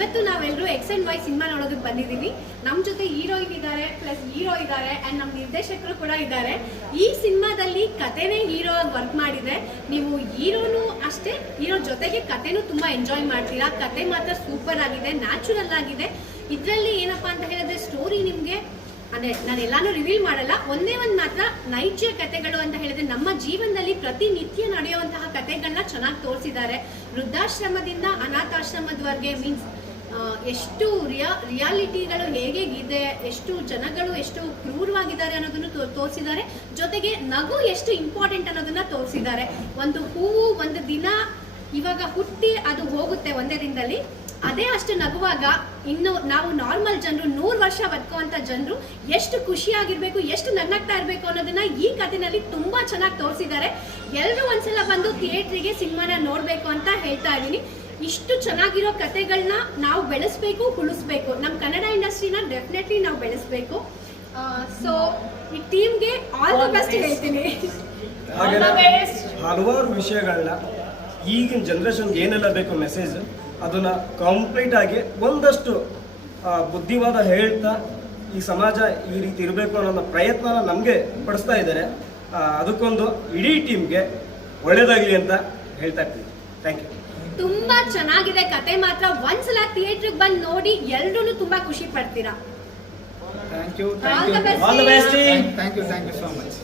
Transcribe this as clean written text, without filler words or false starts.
ಇವತ್ತು ನಾವೆಲ್ಲರೂ X and Y cinema ನೋಡೋದಕ್ಕೆ ಬಂದಿದ್ದೀವಿ. ನಮ್ಮ ಜೊತೆ ಹೀರೋಯಿನ್ ಇದ್ದಾರೆ, ಪ್ಲಸ್ ಹೀರೋ ಇದ್ದಾರೆ, ಅಂಡ್ ನಮ್ಮ ನಿರ್ದೇಶಕರು ಕೂಡ ಇದ್ದಾರೆ. ಈ ಸಿನಿಮಾದಲ್ಲಿ ಕತೆನೇ ಹೀರೋ ಆಗಿ ವರ್ಕ್ ಮಾಡಿದೆ. ನೀವು ಹೀರೋನು ಅಷ್ಟೇ, ಹೀರೋ ಜೊತೆಗೆ ಕತೆನೂ ತುಂಬಾ ಎಂಜಾಯ್ ಮಾಡ್ತೀರಾ. ಕತೆ ಮಾತ್ರ ಸೂಪರ್ ಆಗಿದೆ, ನ್ಯಾಚುರಲ್ ಆಗಿದೆ. ಇದರಲ್ಲಿ ಏನಪ್ಪಾ ಅಂತ ಹೇಳಿದ್ರೆ ಸ್ಟೋರಿ ನಿಮ್ಗೆ ಅಂದ್ರೆ ನಾನು ಎಲ್ಲಾನು ರಿವೀಲ್ ಮಾಡಲ್ಲ. ಒಂದೇ ಒಂದು ಮಾತ್ರ ನೈಜ ಕತೆಗಳು ಅಂತ ಹೇಳಿದ್ರೆ ನಮ್ಮ ಜೀವನದಲ್ಲಿ ಪ್ರತಿನಿತ್ಯ ನಡೆಯುವಂತಹ ಕತೆಗಳನ್ನ ಚೆನ್ನಾಗಿ ತೋರಿಸಿದ್ದಾರೆ. ವೃದ್ಧಾಶ್ರಮದಿಂದ ಅನಾಥಾಶ್ರಮದವರೆಗೆ ಮೀನ್ಸ್ ಎಷ್ಟು ರಿಯಾಲಿಟಿಗಳು ಹೇಗೆ ಇದೆ, ಎಷ್ಟು ಜನಗಳು ಎಷ್ಟು ಕ್ರೂರವಾಗಿದ್ದಾರೆ ಅನ್ನೋದನ್ನು ತೋರಿಸಿದ್ದಾರೆ. ಜೊತೆಗೆ ನಗು ಎಷ್ಟು ಇಂಪಾರ್ಟೆಂಟ್ ಅನ್ನೋದನ್ನ ತೋರಿಸಿದ್ದಾರೆ. ಒಂದು ಹೂವು ಒಂದು ದಿನ ಇವಾಗ ಹುಟ್ಟಿ ಅದು ಹೋಗುತ್ತೆ ಒಂದೇ ದಿನದಲ್ಲಿ, ಅದೇ ಅಷ್ಟು ನಗುವಾಗ ಇನ್ನು ನಾವು ನಾರ್ಮಲ್ ಜನರು 100 ವರ್ಷ ಬದುಕುವಂತ ಜನರು ಎಷ್ಟು ಖುಷಿಯಾಗಿರ್ಬೇಕು, ಎಷ್ಟು ನಗ್ನಾಗ್ತಾ ಇರ್ಬೇಕು ಅನ್ನೋದನ್ನ ಈ ಕಥೆನಲ್ಲಿ ತುಂಬಾ ಚೆನ್ನಾಗಿ ತೋರಿಸಿದ್ದಾರೆ. ಎಲ್ಲರೂ ಒಂದ್ಸಲ ಬಂದು ಥಿಯೇಟ್ರಿಗೆ ಸಿನಿಮಾನ ನೋಡ್ಬೇಕು ಅಂತ ಹೇಳ್ತಾ ಇದೀನಿ. ಇಷ್ಟು ಚೆನ್ನಾಗಿರೋ ಕತೆಗಳನ್ನ ನಾವು ಬೆಳೆಸ್ಬೇಕು, ಉಳಿಸ್ಬೇಕು. ನಮ್ಮ ಕನ್ನಡ ಇಂಡಸ್ಟ್ರಿನ ಡೆಫಿನೆಟ್ಲಿ ನಾವು ಬೆಳೆಸ್ಬೇಕು. ಸೊ ಈ ಟೀಮ್ಗೆ ಆಲ್ ದ ಬೆಸ್ಟ್ ಹೇಳ್ತೀನಿ. ಹಲವಾರು ವಿಷಯಗಳನ್ನ ಈಗಿನ ಜನರೇಷನ್ಗೆ ಏನೆಲ್ಲ ಬೇಕು ಮೆಸೇಜ್ ಅದನ್ನ ಕಂಪ್ಲೀಟ್ ಆಗಿ ಒಂದಷ್ಟು ಬುದ್ಧಿವಾದ ಹೇಳ್ತಾ ಈ ಸಮಾಜ ಈ ರೀತಿ ಇರಬೇಕು ಅನ್ನೋ ಪ್ರಯತ್ನ ನಮಗೆ ಪಡಿಸ್ತಾ ಇದ್ದಾರೆ. ಅದಕ್ಕೊಂದು ಇಡೀ ಟೀಮ್ಗೆ ಒಳ್ಳೇದಾಗಲಿ ಅಂತ ಹೇಳ್ತಾ ಇರ್ತೀನಿ. Thank you. ತುಂಬಾ ಚೆನ್ನಾಗಿದೆ ಕತೆ ಮಾತ್ರ. ಒಂದ್ಸಲ ಥಿಯೇಟರ್ಗೆ ಬಂದು ನೋಡಿ, ಎಲ್ರೂ ತುಂಬಾ ಖುಷಿ ಪಡ್ತೀರಾ. Thank you. All the best. Thank you so much.